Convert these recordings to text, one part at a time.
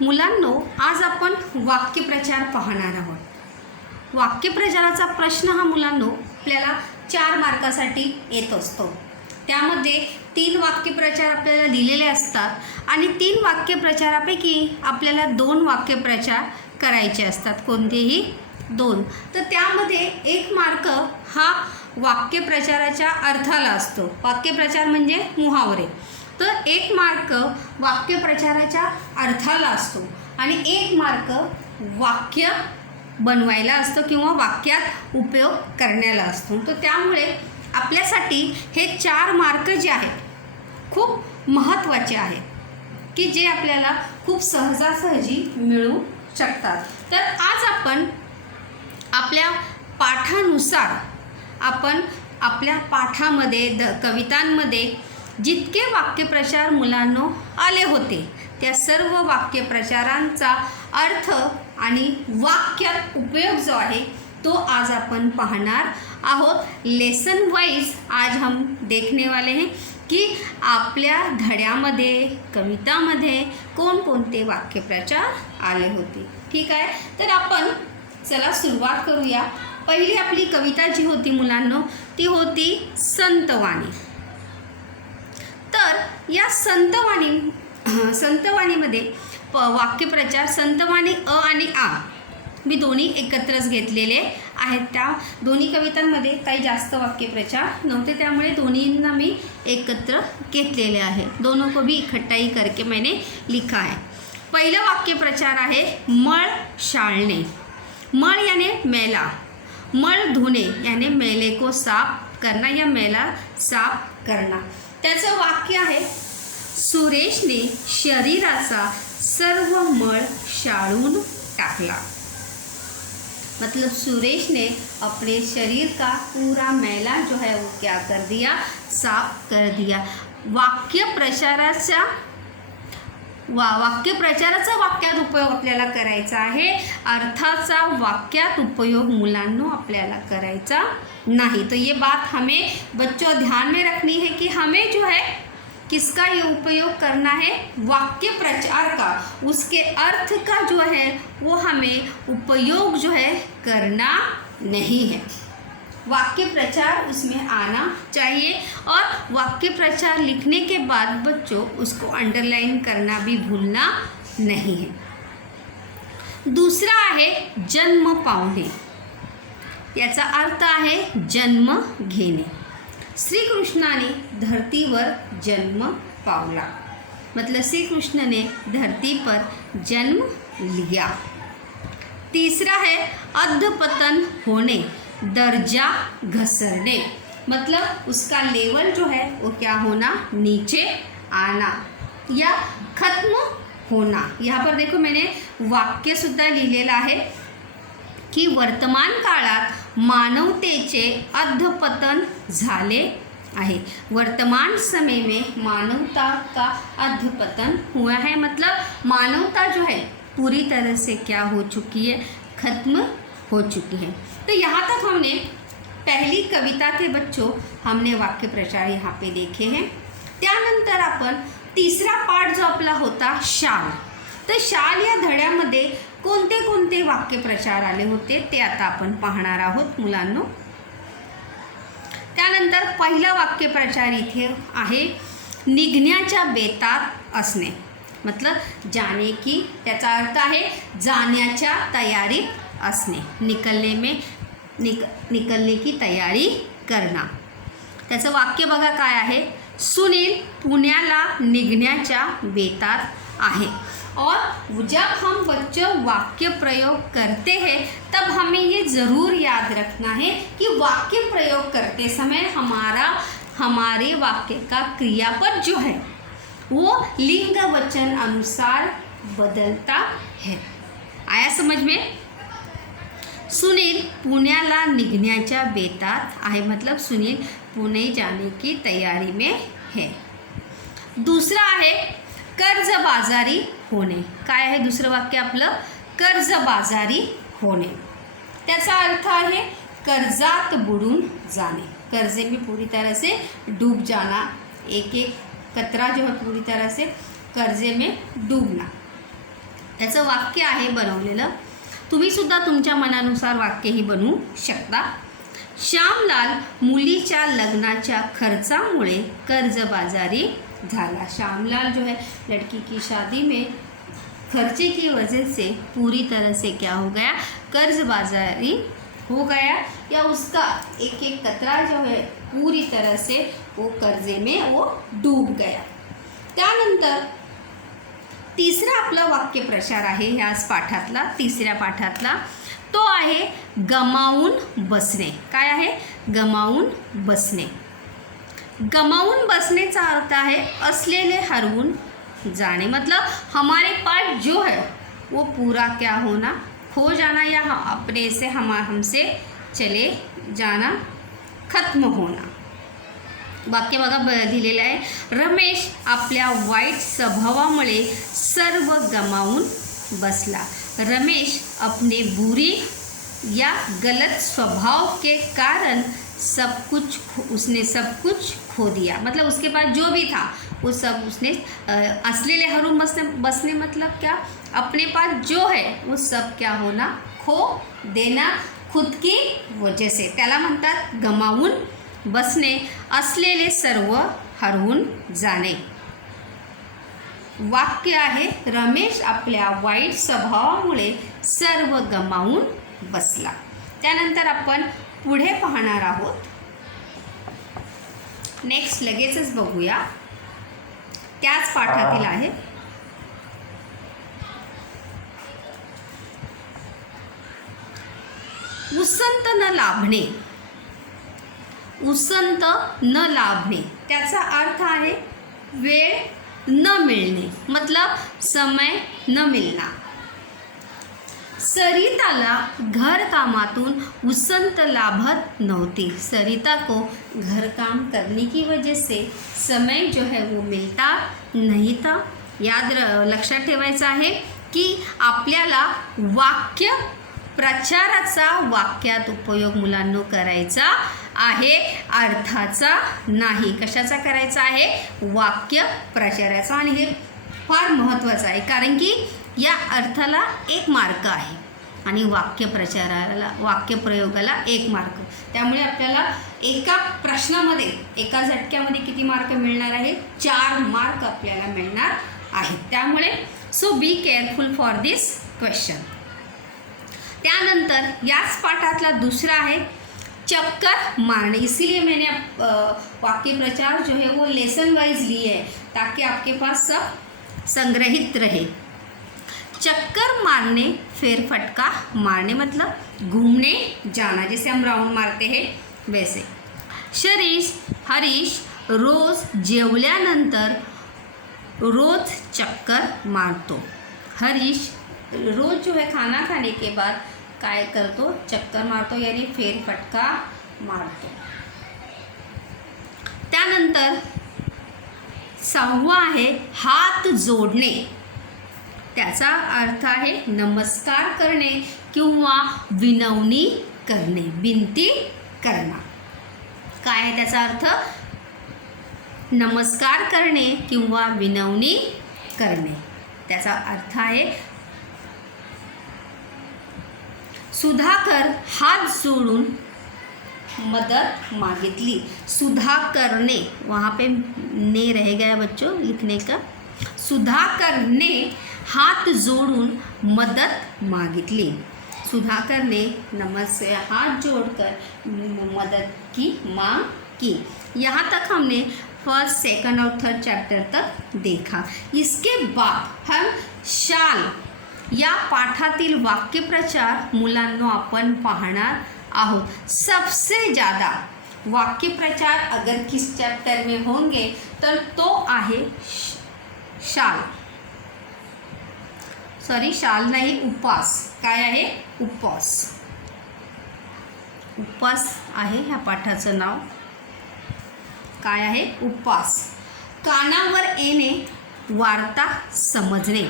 मुलांनो, आज आपण वाक्यप्रचार पाहणार आहोत. वाक्यप्रचाराचा प्रश्न हा मुलांनो आपल्याला 4 मार्कासाठी येत असतो. त्यामध्ये 3 वाक्यप्रचार आपल्याला दिलेले असतात आणि 3 वाक्यप्रचारापैकी आपल्याला 2 वाक्यप्रचार करायचे असतात, कोणतेही 2. तर त्यामध्ये 1 मार्क हा वाक्यप्रचाराच्या अर्थाला असतो. वाक्यप्रचार म्हणजे मुहावरे. तर 1 मार्क वाक्यप्रचाराच्या अर्थाला असतो आणि 1 मार्क वाक्य बनवायला असतो किंवा वाक्यात उपयोग करण्याला असतो. तर त्यामुळे आपल्यासाठी हे 4 मार्क जे आहेत खूप महत्त्वाचे आहेत, की जे आपल्याला खूप सहजासहजी मिळू शकतात. तर आज आपण आपल्या पाठानुसार आपण आपल्या पाठामध्ये कवितांमध्ये जितके वाक्यप्रचार मुलांनो आले होते त्या सर्व वाक्यप्रचारांचा अर्थ आणि वाक्यात उपयोग जो आहे तो आज अपन पाहणार आहोत. लेसन वाइज आज हम देखने वाले हैं कि आपल्या धड्यामध्ये कवितामध्ये कोणकोणते वाक्यप्रचार आले होते. ठीक आहे, तर आपण चला सुरुवात करूया. पहिली आपली कविता जी होती मुलांनो ती होती संतवाणी. तर या संतवाणीमध्ये वाक्यप्रचार संतवाणी अ आणि आ मी दोन्ही एकत्रच घेतलेले आहेत. त्या दोन्ही कवितांमध्ये काही जास्त वाक्यप्रचार नव्हते, त्यामुळे दोन्हींना मी एकत्र घेतलेले आहे. दोनों को भी इकट्ठा ही करके मैंने लिखा है. पहिलं वाक्यप्रचार आहे मळ शाळणे. मळ याने मैला, मळ धुणे याने मैले को साफ करना या मैला साफ करना. त्याचं वाक्य आहे सुरेशने शरीराचा सर्व मळ शाळून टाकला. मतलब सुरेश ने अपने शरीर का पूरा मैला जो है वो क्या कर दिया, साफ कर दिया. वाक्यप्रचाराचा वाक्यात उपयोग आपल्याला करायचा आहे, अर्थाचा वाक्यात उपयोग मुलांनो आपल्याला करायचा नहीं. तो ये बात हमें बच्चों ध्यान में रखनी है कि हमें जो है किसका ये उपयोग करना है, वाक्य प्रचार का, उसके अर्थ का जो है वो हमें उपयोग जो है करना नहीं है. वाक्य प्रचार उसमें आना चाहिए और वाक्य प्रचार लिखने के बाद बच्चों उसको अंडरलाइन करना भी भूलना नहीं है. दूसरा आहे जन्म पावणे. याचा अर्थ आहे जन्म घेणे. श्रीकृष्णाने धरतीवर जन्म पावला, मतलब श्री कृष्ण ने धरती पर जन्म लिया. तीसरा है अधपतन होने, दर्जा घसरने, मतलब उसका लेवल जो है वो क्या होना, नीचे आना या खत्म होना. यहाँ पर देखो मैंने वाक्य सुद्धा लिहिलेलं आहे की वर्तमान काळात मानवतेचे अधपतन झाले आहे. वर्तमान समय में मानवता का अधपतन हुआ है, मतलब मानवता जो है पूरी तरह से क्या हो चुकी है, खत्म हो चुकी है. तो यहाँ तक हमने पहली कविता के बच्चों हमने वाक्य प्रचार यहाँ पे देखे हैं. त्यानंतर आपण तीसरा पार्ट जो आपला होता शाल. तर शाल या धड्यामध्ये कोणते कोणते वाक्यप्रचार आले होते ते आता आपण पाहणार आहोत मुलांनो. त्यानंतर पहिला वाक्यप्रचार इथे आहे निघण्याच्या बेतात असणे, मतलब जाने की, त्याचा अर्थ आहे जाण्याच्या तयारीत असणे, निकलने की तयारी करना. त्याचं वाक्य बघा काय आहे, सुनील पुण्याला निघण्याच्या बेतात आहे. और जब हम बच्चों वाक्य प्रयोग करते हैं तब हमें ये ज़रूर याद रखना है कि वाक्य प्रयोग करते समय हमारे वाक्य का क्रियापद जो है वो लिंग वचन अनुसार बदलता है. आया समझ में. सुनील पुण्याला निघण्याच्या बेतात आहे, मतलब सुनील पुणे जाने की तैयारी में है. दूसरा आहे कर्जबाजारी होणे. काय आहे दुसरं वाक्य आपलं, कर्जबाजारी होणे. त्याचा अर्थ आहे कर्जात बुडून जाणे, कर्जे में पूरी तरह से डूब जाना, एक एक कतरा जो है पूरी तरह से कर्जे में डूबना. याचं वाक्य आहे बनवलेलं. तुम्ही सुद्धा तुमच्या मनानुसार वाक्यही बनवू शकता. श्यामलाल मुलीच्या लग्नाच्या खर्चामुळे कर्जबाजारी झाला. श्यामलाल जो है लड़की की शादी में खर्चे की वजह से पूरी तरह से क्या हो गया, कर्जबाजारी हो गया, या उसका एक एक कतरा जो है पूरी तरह से वो कर्जे में वो डूब गया. त्यानंतर तिसरा आपलं वाक्यप्रचार आहे ह्याच पाठातला, तिसऱ्या पाठातला. तो आहे गमावून बसणे. काय आहे? गमावून बसणे. गमावून बसनेचा अर्थ आहे असलेले हरवून जाने. मतलब हमारे पास जो है वो पूरा क्या होना, खो जाना, या अपने से हमसे चले जाना, खत्म होना. वाक्य बघा लिहिलेलं आहे. रमेश आपल्या वाईट स्वभावामुळे सर्व गमावून बसला. रमेश अपने बुरी या गलत स्वभाव के कारण उसने सब कुछ खो दिया. मतलब उसके पास जो भी था वो सब उसने असलेले हरून बसने मतलब क्या, अपने पास जो है वो सब क्या होना, खो देना खुद की वजह से. त्याला म्हणतात गमावून बसणे, असलेले सर्व हरवून जाणे. वाक्य आहे रमेश आपल्या वाईट स्वभावामुळे सर्व गमावून बसला. त्यानंतर आपण पुढे पाहणार आहोत. नेक्स्ट लगेचच बघूया, त्याच पाठातील आहे. उसंत न लाभणे. उसंत न लाभणे त्याचा अर्थ आहे वेळ न मिळणे, मतलब समय न मिलना. सरिताला घर कामातून उसंत लाभत नव्हती. सरिता को घर काम करने की वजह से समय जो है वो मिलता नहीं था. लक्षात ठेवायचं आहे की आपल्याला वाक्य प्रचाराचा वाक्यात उपयोग मुलांनो करायचा आहे, अर्थाचा नाही. कशाचा करायचा आहे? वाक्य प्रचाराचा. आणि हे फार महत्त्वाचं आहे, कारण की या अर्थाला 1 मार्क आहे आणि वाक्यप्रचाराला, वाक्यप्रयोगाला 1 मार्क. त्यामुळे आपल्याला एका प्रश्नामध्ये, एका झटक्यामध्ये किती मार्क मिळणार आहे? 4 मार्क आपल्याला मिळणार आहेत. त्यामुळे so be careful for this question. त्यानंतर याच पाठातला दुसरा आहे चक्कर मारने. इसीलिए मैंने वाक्य प्रचार जो है वो लेसन वाइज लिए है, ताकि आपके पास सब संग्रहित रहे. चक्कर मारने, फेरफटका मारने मतलब घूमने जाना, जैसे हम राउंड मारते हैं वैसे. हरीश रोज जेवल्यानंतर रोज चक्कर मारतो. हरीश रोज जो है खाना खाने के बाद काय करतो? चक्कर मारतो, यानी फेरफटका मारतो. त्यानंतर 6वा आहे हात जोडणे. त्याचा अर्थ आहे नमस्कार करणे किंवा विनवणी करणे, विनंती करणे. काय आहे त्याचा अर्थ? नमस्कार करणे किंवा विनवणी करणे. त्याचा अर्थ आहे सुधाकर हात जोडून मदत मागितली. सुधाकर ने, वहाँ पे ने रह गया बच्चों लिखने का. सुधाकर ने हात जोडून मदत मागितली. सुधाकर ने हाथ जोड़कर मदद की मांग की. यहाँ तक हमने फर्स्ट, सेकंड और थर्ड चैप्टर तक देखा. इसके बाद हम शाल या पाठातील वाक्यप्रचार मुलांनो आपण पाहणार आहोत. सबसे ज़्यादा वाक्यप्रचार अगर किस चैप्टर में होंगे तो आहे शाल, सॉरी शाल नहीं, उपवास. काय आहे? उपवास. उपवास आहे ह्या पाठाचं नाव. काय आहे? उपवास. कानावर येणे, वार्ता समझने,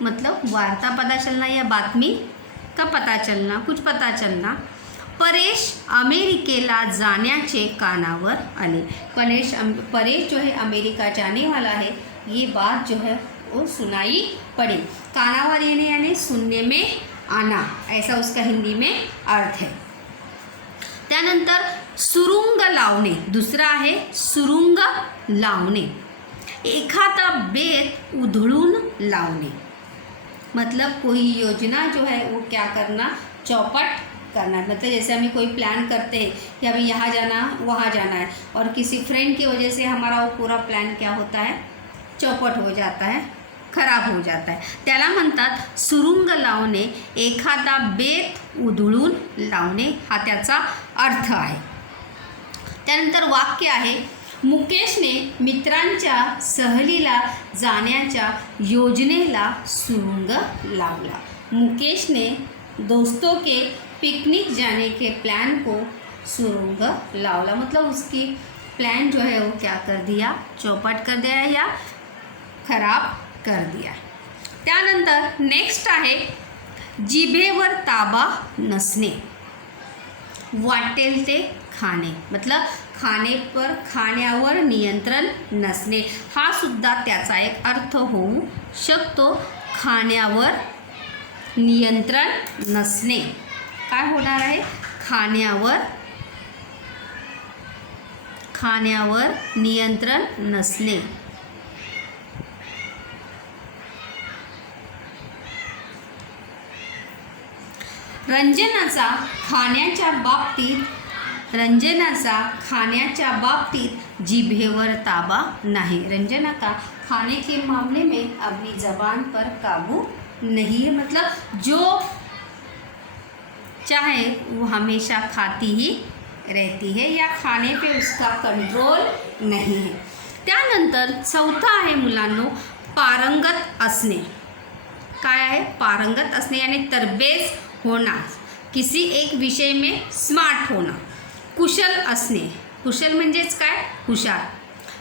मतलब वार्ता पता चलना या बातमी का पता चलना, कुछ पता चलना. परेश अमेरिकेला जाण्याचे कानावर आले. परेश जो है अमेरिका जाने वाला है, ये बात जो है वो सुनाई पड़े। कानावर येणे यानी सुनने में आना, ऐसा उसका हिंदी में अर्थ है। त्यानंतर सुरुंग लावणे, दुसरा आहे सुरुंग लावणे, एखादा बेत उधळून लावणे, मतलब कोई योजना जो है वो क्या करना, चौपट करना। मतलब जैसे हमें कोई प्लान करते हैं कि अभी यहाँ जाना वहाँ जाना है, और किसी फ्रेंड की वजह से हमारा वो पूरा प्लान क्या होता है, चौपट हो जाता है, खराब हो जाता है, त्याला म्हणतात सुरुंग लावणे, एखादा बेत उधळून लावणे, हा त्याचा अर्थ आहे। त्यानंतर वाक्य आहे, मुकेशने मित्रांच्या सहलीला जाण्याच्या योजनेला सुरुंग लावला। मुकेश ने दोस्तों के पिकनिक जाने के प्लान को सुरुंग लावला, मतलब उसकी प्लान जो है वो क्या कर दिया, चौपट कर दिया या खराब कर दिया। त्यानंतर नेक्स्ट आहे जिभेवर ताबा नसणे, वाटेल ते खाणे, मतलब खाण्यावर नियंत्रण नसणे, हा सुद्धा त्याचा एक अर्थ होऊ शकतो। खाण्यावर नियंत्रण नसणे, काय होणार आहे, खाण्यावर नियंत्रण नसणे। रंजनाचा खाण्याच्या बाबतीत जिभेवर ताबा नहीं, रंजना का खाने के मामले में अपनी ज़बान पर काबू नहीं है, मतलब जो चाहे वो हमेशा खाती ही रहती है या खाने पे उसका कंट्रोल नहीं है। त्यानंतर चौथा आहे मुलांनो पारंगत असणे, काय आहे, पारंगत असणे यानी तरबेज होना, किसी एक विषय में स्मार्ट होना। कुशल असणे, कुशल म्हणजेच काय, हुशार।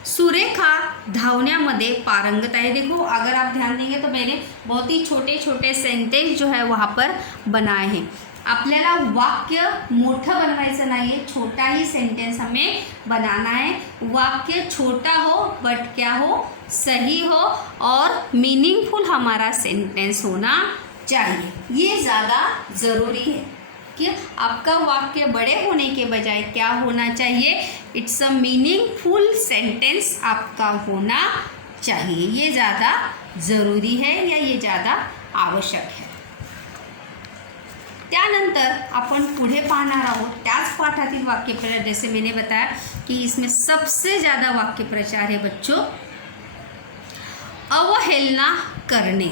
सुरेखा धावण्यामध्ये पारंगत आहे। देखो अगर आप ध्यान देंगे तो मैंने बहुत ही छोटे छोटे सेंटेंस जो है वहाँ पर बनाए हैं। आपल्याला वाक्य मोठं बनवायचं नाही आहे, छोटा ही सेंटेंस हमें बनाना है। वाक्य छोटा हो बट क्या हो, सही हो और मीनिंगफुल हमारा सेंटेंस होना चाहिए। ये ज़्यादा ज़रूरी है कि आपका वाक्य बड़े होने के बजाय क्या होना चाहिए, इट्स अ मीनिंगफुल सेंटेंस आपका होना चाहिए। ये ज़्यादा ज़रूरी है या ये ज़्यादा आवश्यक है। त्यानंतर आपण पुढे पाहणार आहोत त्याच पाठातील वाक्यप्रचार। जैसे मैंने बताया कि इसमें सबसे ज़्यादा वाक्यप्रचार है बच्चों अवहेलना करणे,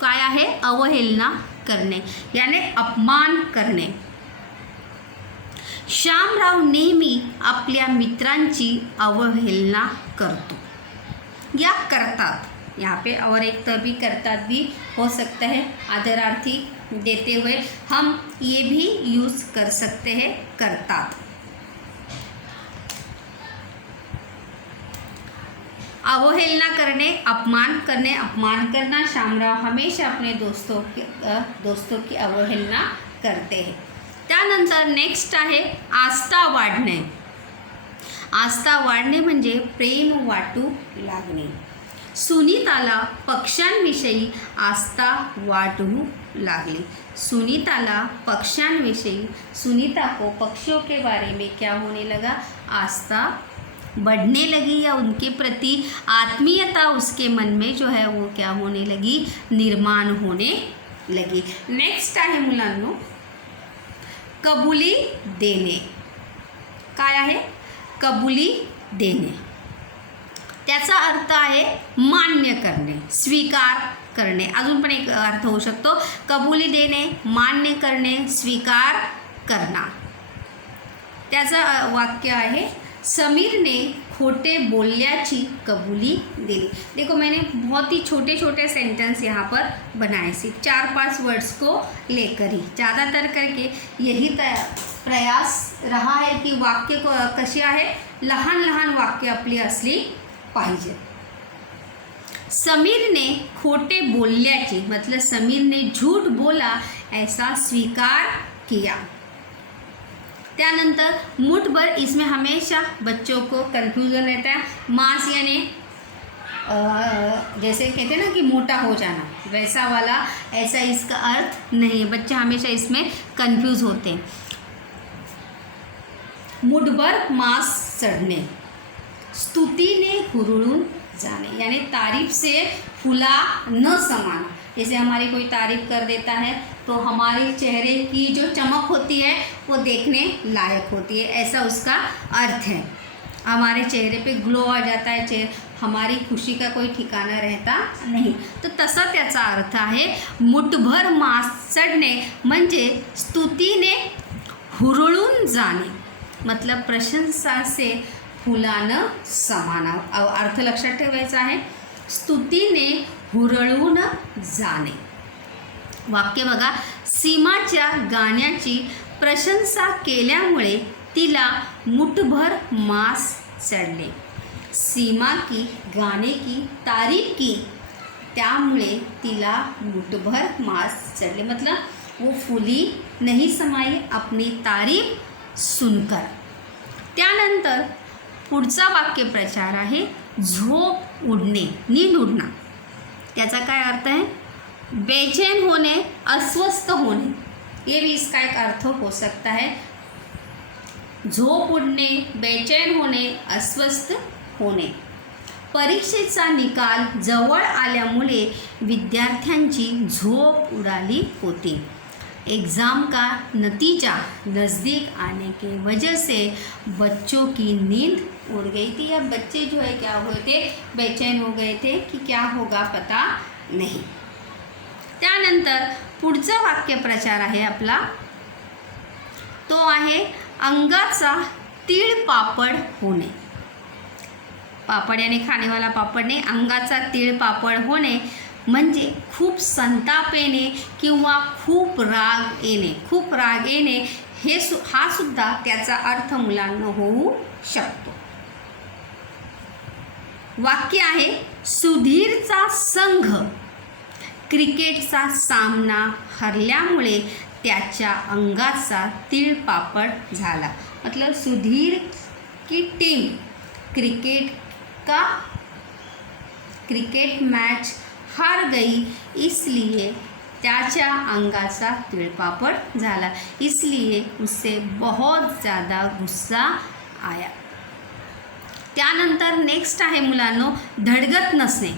काय आहे, अवहेलना करणे यानी अपमान करणे। श्यामराव नेहमी आपल्या मित्रांची अवहेलना करतो या करतात, यहाँ पे और एक तभी करतात भी हो सकता है, आदरार्थी देते हुए हम ये भी यूज़ कर सकते हैं, करतात। अवहेलना करने, अपमान करना। श्यामराव हमेशा अपने दोस्तों की अवहेलना करते हैं। त्यानंतर नेक्स्ट आहे आस्था वाढणे। आस्था वाढणे म्हणजे प्रेम वाटू लागणे। सुनीताला पक्ष्यांविषयी आस्था वाटू लागली। सुनीताला पक्ष्यांविषयी, सुनीता को पक्षियों के बारे में क्या होने लगा, आस्था बढ़ने लगी या उनके प्रति आत्मीयता उसके मन में जो है वो क्या होने लगी, निर्माण होने लगी। नेक्स्ट आहे मुलांनो कबुली देणे, काय आहे, कबुली देणे, त्याचा अर्थ आहे मान्य करणे, स्वीकार करणे। अजून पण एक अर्थ होऊ शकतो, कबुली देणे, मान्य करणे, स्वीकार करना। त्याचं वाक्य आहे समीर ने खोटे बोलल्याची कबूली दिली। देखो मैंने बहुत ही छोटे छोटे सेंटेंस यहाँ पर बनाए, सिर्फ 4-5 वर्ड्स को लेकर ही, ज़्यादातर करके यही प्रयास रहा है की वाक्य को कशी आहे, लहान लहान वाक्य आपली असली पाहिजे। समीर ने खोटे बोलल्याची मतलब समीर ने झूठ बोला ऐसा स्वीकार किया। त्यानंतर मुठ भर, इसमें हमेशा बच्चों को कन्फ्यूज़न रहता है, मांस यानी जैसे कहते हैं ना कि मोटा हो जाना, वैसा वाला ऐसा इसका अर्थ नहीं है। बच्चे हमेशा इसमें कंफ्यूज होते हैं। मुठभर मांस चढ़णे, स्तुतीने हुरळून जाने, यानी तारीफ से फूला न समाना। जैसे हमारी कोई तारीफ कर देता है तो हमारे चेहरे की जो चमक होती है वो देखने लायक होती है, ऐसा उसका अर्थ है। हमारे चेहरे पे ग्लो आ जाता है, हमारी खुशी का कोई ठिकाना रहता नाही। तो तसा त्याचा अर्थ आहे। मुठभर मांस चढणे म्हणजे स्तुतीने हुरळून जाणे, मतलब प्रशंसा से फुलानं समाना। अर्थ लक्षात ठेवायचा आहे, स्तुतीने हुरळून जाणे। वाक्य बघा, सीमाच्या गाण्याची प्रशंसा केल्यामुळे तिला मुठभर मांस चढ़ले। सीमा की गाने की तारीफ की, त्यामुळे तिला मुठभर मांस चढ़ले, मतलब वो फूली नहीं समाई अपनी तारीफ सुनकर। त्यानंतर पुढचा वाक्यप्रचार आहे झोप उडणे, नींद उडना। त्याचा काय अर्थ है? बेचैन होने, अस्वस्थ होने, ये भी इसका एक अर्थ हो सकता है। झोप उडणे, बेचैन होणे, अस्वस्थ होणे। परीक्षेचा निकाल जवळ आल्यामुळे विद्यार्थ्यांची झोप उडाली होती। एग्ज़ाम का नतीजा नज़दीक आने की वजह से बच्चों की नींद उड़ गई थी, या बच्चे जो है क्या हुए थे, बेचैन हो गए थे कि क्या होगा पता नहीं। त्यानंतर पुढचा वाक्यप्रचार आहे आपला, तो आहे अंगाचा तीळपापड होणे। पापड यानी खानेवाला पापड नाही, अंगाचा तीळपापड होणे म्हणजे खूप संताप येणे किंवा खूप राग येणे। खूप राग येणे हा सुद्धा त्याचा अर्थ मुलांना होऊ शकतो। वाक्य आहे, सुधीरचा संघ क्रिकेटचा सामना हरल्यामुळे त्याच्या अंगाचा तीळपापड झाला। मतलब सुधीर की टीम क्रिकेट मैच हार गई, इसलिए त्याच्या अंगाचा तीळपापड झाला, इसलिए उससे बहुत ज़्यादा गुस्सा आया। त्यानंतर नेक्स्ट आहे मुलांनो धडगत नसणे।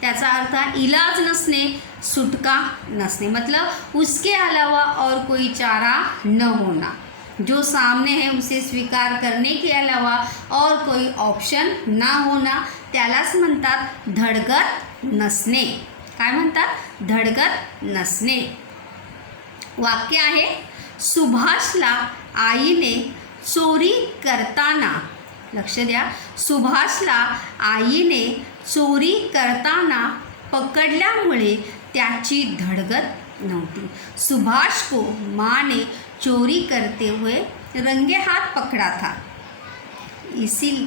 त्याचा अर्थ इलाज नसणे, सुटका नसणे, मतलब उसके अलावा और कोई चारा न होना। जो सामने है उसे स्वीकार करने के अलावा और कोई ऑप्शन ना होना, त्यालाच म्हणतात धडगत नसणे। काय म्हणतात? धडगत नसणे। वाक्य आहे, सुभाषला आईने चोरी करताना, लक्ष द्या, सुभाषला आईने चोरी करताना पकडल्यामुळे त्याची धडगत नव्हती। सुभाष को माँ ने चोरी करते हुए रंगे हाथ पकड़ा था,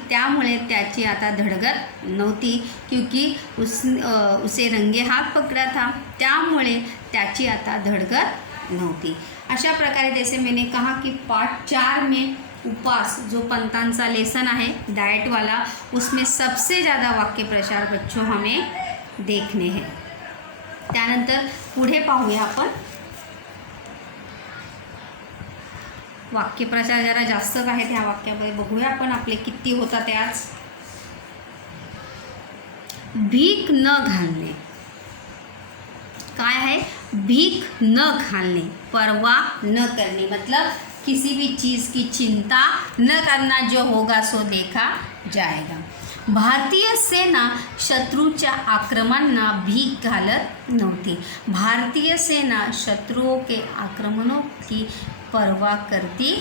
त्यामुळे त्याची आता धडगत नव्हती, क्योंकि उसे रंगे हाथ पकड़ा था, त्यामुळे त्याची आता धडगत नव्हती। अशा प्रकारे जैसे मैंने कहा कि पार्ट 4 में उपवास जो पंतांचा लेसन है डाइट वाला, उसमें सबसे ज़्यादा वाक्य प्रचार बच्चों हमें देखने हैं। त्यानंतर पुढे पाहूया आपण। वाक्यप्रचार जरा जास्तच आहेत ह्या वाक्यामध्ये, बघूया आपण आपले किती होतात ते आज। भीक न घालणे, काय है? भीख न घालने, परवाह न करनी, मतलब किसी भी चीज़ की चिंता न करना, जो होगा सो देखा जाएगा। भारतीय सेना शत्रूच्या आक्रमणांना भीक घालत नव्हती। भारतीय सेना शत्रुओं के आक्रमणों की परवाह करती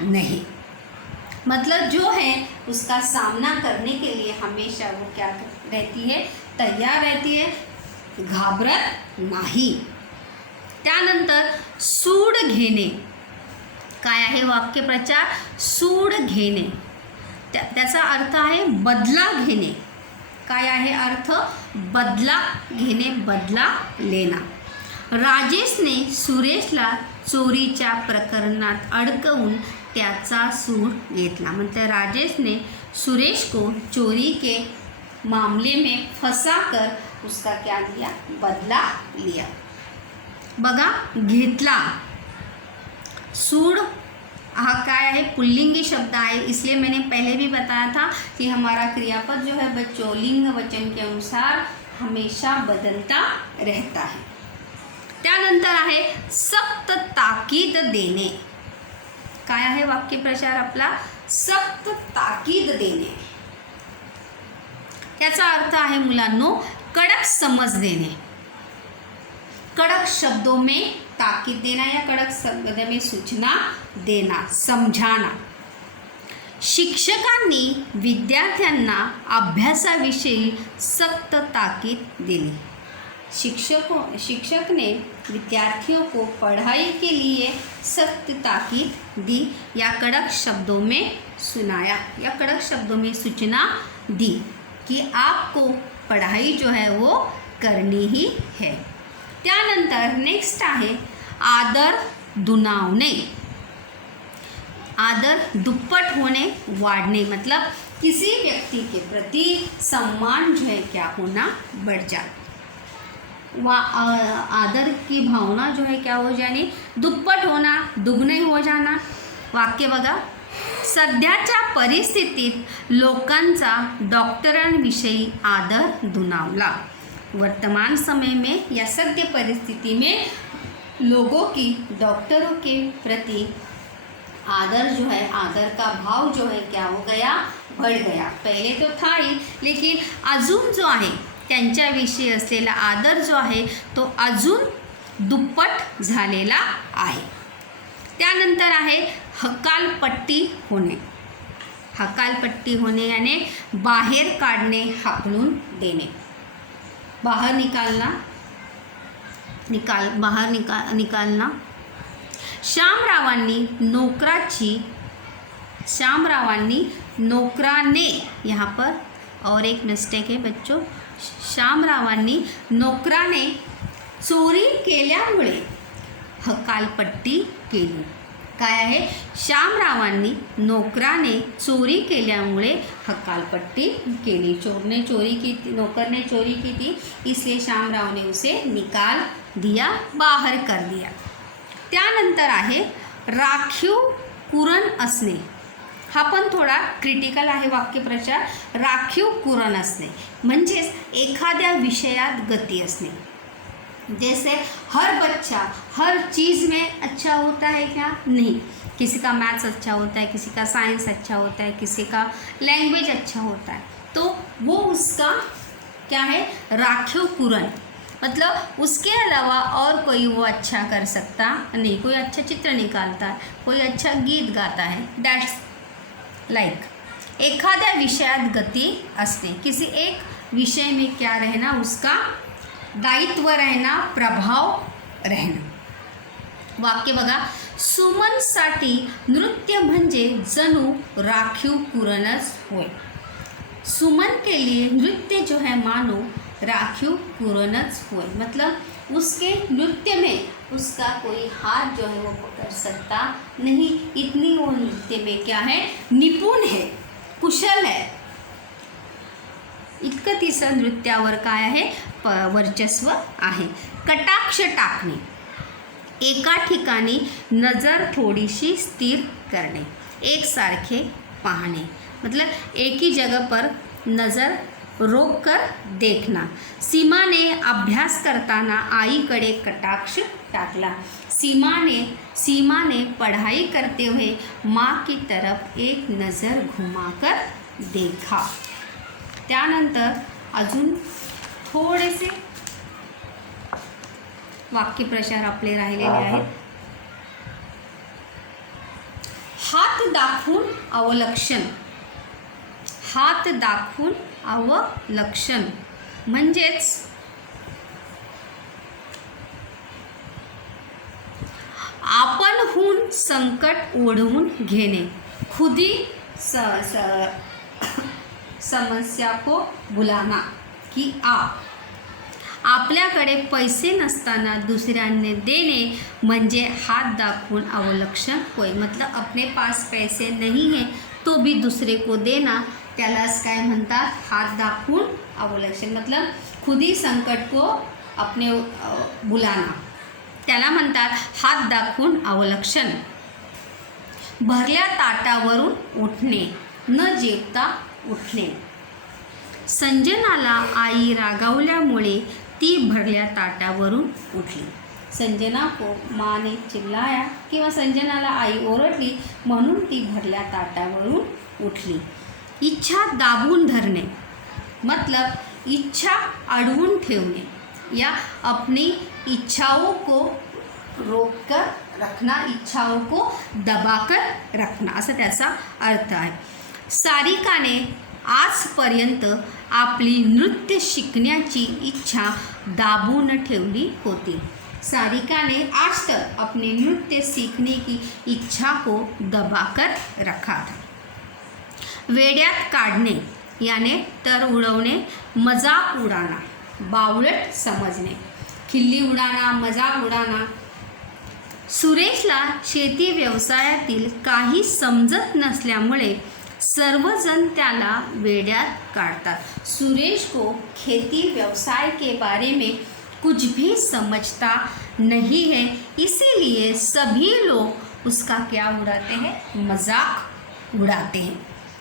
नहीं, मतलब जो है उसका सामना करने के लिए हमेशा वो क्या रहती है, तैयार रहती है, घाबरत नाही। त्यानंतर सूड घेणे, काय आहे वाक्यप्रचार? सूड घेणे, त्याचा अर्थ आहे बदला घेणे। काय आहे अर्थ? बदला घेणे, बदला लेना। राजेशने सुरेशला चोरीच्या प्रकरणात अडकवून त्याचा सूड घेतला, मतलब राजेश ने सुरेश को चोरी के मामले में फंसाकर उसका क्या लिया, बदला लिया। बघा, घेतला, सूड हा काय आहे, पुल्लिंगी शब्द आहे, इसलिए मैंने पहले भी बताया था कि हमारा क्रियापद जो है बच्चों लिंग वचन के अनुसार हमेशा बदलता रहता है। त्यानंतर आहे सक्त ताकीद देणे। काय आहे वाक्यप्रचार आपला, सक्त ताकीद देणे। याचा अर्थ आहे मुलांनो कडक समज देणे, कडक शब्दों में ताकीद देना या कडक शब्द में सूचना देना, समझाना। शिक्षकांनी विद्यार्थ्यांना अभ्यासाविषयी सक्त ताकीद दिली। शिक्षक ने विद्यार्थियों को पढ़ाई के लिए सख्त ताकीद दी या कड़क शब्दों में सुनाया या कड़क शब्दों में सूचना दी कि आपको पढ़ाई जो है वो करनी ही है। त्यानंतर नेक्स्ट आहे आदर दुनावणे। आदर दुप्पट होने, वाढ़ने, मतलब किसी व्यक्ति के प्रति सम्मान जो है क्या होना, बढ़ जाए। आदर की भावना जो है क्या हो जाने, दुप्पट होना, दुगने हो जाना। वाक्य बघा, सध्याच्या परिस्थितीत लोकांचा डॉक्टरांविषयी आदर दुनावला। वर्तमान समय में या सद्य परिस्थिति में लोगों की डॉक्टरों के प्रति आदर जो है, आदर का भाव जो है क्या हो गया, बढ़ गया। पहले तो था ही, लेकिन अजून जो आहे त्यांच्याविषयी असलेला आदर जो आहे तो अजून दुप्पट झालेला आहे। त्यानंतर आहे हकालपट्टी होणे। हकालपट्टी होणे यानी बाहेर काढणे, हाकलून देणे, बाहर निकालना, निकालना। शामरावांनी नोकराने, यहाँ पर और एक मिस्टेक है बच्चों, शामरावांनी नोकराने चोरी केल्यामुळे हकालपट्टी केली। काय आहे, शामरावांनी नोकराने चोरी केल्यामुळे हकालपट्टी केली। चोरने चोरी की थी, नौकर ने चोरी की थी, इसलिए शामराव ने उसे निकाल दिया, बाहर कर दिया। त्यानंतर आहे राखीव कुरण असणे। हा पण थोडा क्रिटिकल आहे वाक्यप्रचार। राखीव कुरण असणे म्हणजेच एखाद्या विषयात गती असणे। जैसे हर बच्चा हर चीज़ में अच्छा होता है क्या, नहीं। किसी का मैथ्स अच्छा होता है, किसी का साइंस अच्छा होता है, किसी का लैंग्वेज अच्छा होता है, तो वो उसका क्या है, राखीव कुरण, मतलब उसके अलावा और कोई वो अच्छा कर सकता नहीं। कोई अच्छा चित्र निकालता है, कोई अच्छा गीत गाता है, दैट्स लाइक एखाद्या विषयात गति असणे, किसी एक विषय में क्या रहना, उसका दायित्व रहना, प्रभाव रहना। वाक्य बघा, सुमनसाठी नृत्य म्हणजे जणू राखीव कुरणच होय। सुमन के लिए नृत्य जो है मानो राखीव कुरणच होय, मतलब उसके नृत्य में उसका कोई हाथ जो है वो पकड़ सकता नहीं, इतनी वो नृत्य में क्या है, निपुण है, कुशल है। इतकं तिचं नृत्यावर काय आहे, वर्चस्व आहे। कटाक्ष टाकणे, एका ठिकाणी नजर थोडीशी स्थिर करणे, एक सारखे पाहणे, मतलब एक ही जगह पर नज़र रोक कर देखना। सीमा ने अभ्यास करताना आईकडे कटाक्ष टाकला। सीमा ने पढ़ाई करते हुए माँ की तरफ एक नज़र घुमाकर देखा। त्यानंतर अजून थोडेसे वाक्यप्रचार आपले राहिलेले आहेत। हात दाखवून अवलक्षण, हात दाखवून अवलक्षण म्हणजेच आपणहून संकट ओढवून घेणे, खुदी समस्या को बुलाना कि आपल्याकडे पैसे नसताना दुसऱ्यांना देणे म्हणजे हात दाखवून अवलक्षण होय। मतलब अपने पास पैसे नहीं है तो भी दूसरे को देना, त्यालाच काय म्हणतात, हात दाखवून अवलक्षण, मतलब खुदी संकट को अपने बुलाना, त्याला म्हणतात हात दाखवून अवलक्षण. भरल्या ताटावरून उठणे, न जेवता उठणे. संजनाला आई रागावल्यामुळे ती भरल्या ताटावरून उठली. संजना को माँ ने चिल्लाया किंवा संजनाला आई ओरडली म्हणून ती भरल्या ताटावरून उठली. इच्छा दाबून धरणे, मतलब इच्छा अडवून ठेवणे या अपनी इच्छाओं को रोककर रखना, इच्छाओं को दबाकर रखना, असा त्याचा अर्थ आहे. सारिकाने आजपर्यंत आपली नृत्य शिकण्याची इच्छा दाबून ठेवली होती. सारिका ने आज तक अपने नृत्य सीखने की इच्छा को दबाकर रखा था. वेड्यात काढणे याने तर उडवणे, मजाक उडाना, बावळट समजणे, खिल्ली उडाना, मजाक उडाना. सुरेशला शेती व्यवसायातील काही समजत नसल्यामुळे सर्वजण त्याला वेड्यात काढतात. सुरेश को खेती व्यवसाय के बारे में कुछ भी समझता नहीं है, इसीलिए सभी लोग उसका क्या उड़ाते हैं, मजाक उड़ाते हैं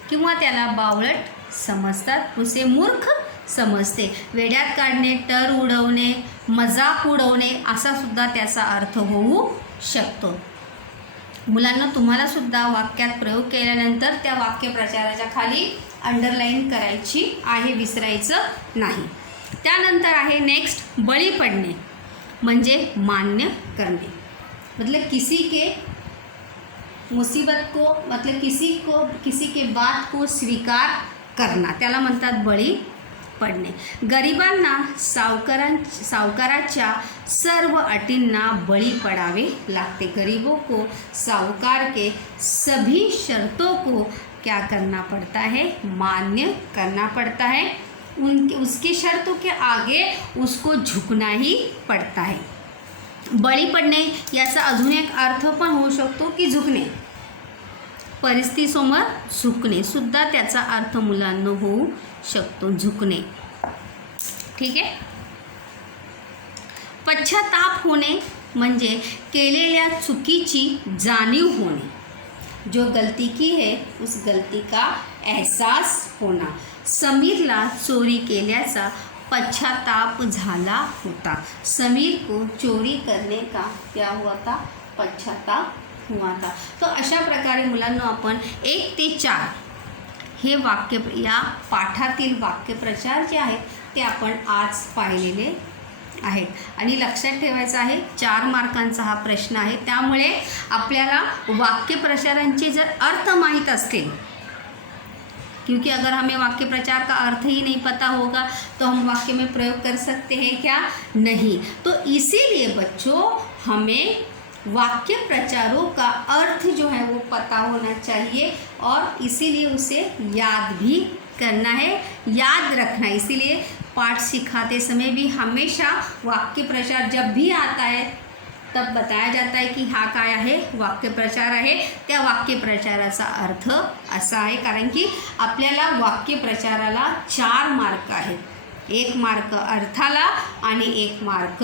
किंवा त्याला बावळट समजतात, उसे मूर्ख समजते. वेड्यात काढणे, टर उडवणे, मजाक उडवणे असा सुद्धा त्याचा अर्थ होऊ शकतो. मुलांना तुम्हाला सुद्धा वाक्यात प्रयोग केल्यानंतर त्या वाक्यप्रचाराच्या खाली अंडरलाईन करायची आहे, विसरायचं नाही. त्यानंतर आहे नेक्स्ट बळी पडणे, म्हणजे मान्य करणे, मतलब किसी के मुसीबत को, मतलब किसी के बात को स्वीकार करना, त्याला म्हणतात बळी पडणे. गरिबांना सावकाराच्या सर्व अटींना बळी पडावे लागते. गरीबों को साहूकार के सभी शर्तों को क्या करना पड़ता है, मान्य करना पड़ता है. उसकी शर्तों के आगे उसको झुकना ही पड़ता है. बळी पडणे याचा अजून एक अर्थ पण होऊ शकतो की झुकणे, परिस्थितीसमोर झुकणे सुद्धा त्याचा अर्थ मुलांना होऊ शकतो, झुकणे. ठीक आहे. पश्चाताप होणे म्हणजे केलेल्या चुकीची जाणीव होणे, जो गलती की है उस गलती का एहसास होना. समीरला चोरी केल्याचा पश्चाताप झाला होता. समीर को चोरी करने का क्या हुआ था, पश्चाताप हुआ था. तो अशा प्रकारे मुलांना आपण 1 ते 4 हे वाक्य, या पाठातील वाक्यप्रचार जे आहेत ते आपण आज पाहिलेले आहेत. आणि लक्षात ठेवायचं आहे 4 मार्कांचा हा प्रश्न आहे, त्यामुळे आपल्याला वाक्यप्रचारांचे जर अर्थ माहीत असतील, क्योंकि अगर हमें वाक्य प्रचार का अर्थ ही नहीं पता होगा तो हम वाक्य में प्रयोग कर सकते हैं क्या, नहीं. तो इसीलिए बच्चों हमें वाक्य प्रचारों का अर्थ जो है वो पता होना चाहिए और इसीलिए उसे याद भी करना है, याद रखना है. इसीलिए पाठ सिखाते समय भी हमेशा वाक्य प्रचार जब भी आता है तब बताया जाता है की हा काय आहे, वाक्यप्रचार आहे. त्या वाक्यप्रचाराचा अर्थ असा आहे, कारण की आपल्याला वाक्यप्रचाराला 4 मार्क आहेत. 1 मार्क अर्थाला आणि 1 मार्क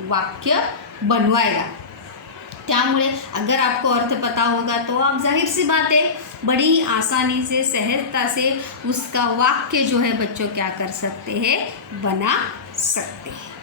वाक्य बनवायला. त्यामुळे अगर आपको अर्थ पता होगा तो आप जाहिर सी बात है बड़ी ही आसानी से, सहजता से उसका वाक्य जो है बच्चों क्या कर सकते हैं, बना सकते हैं.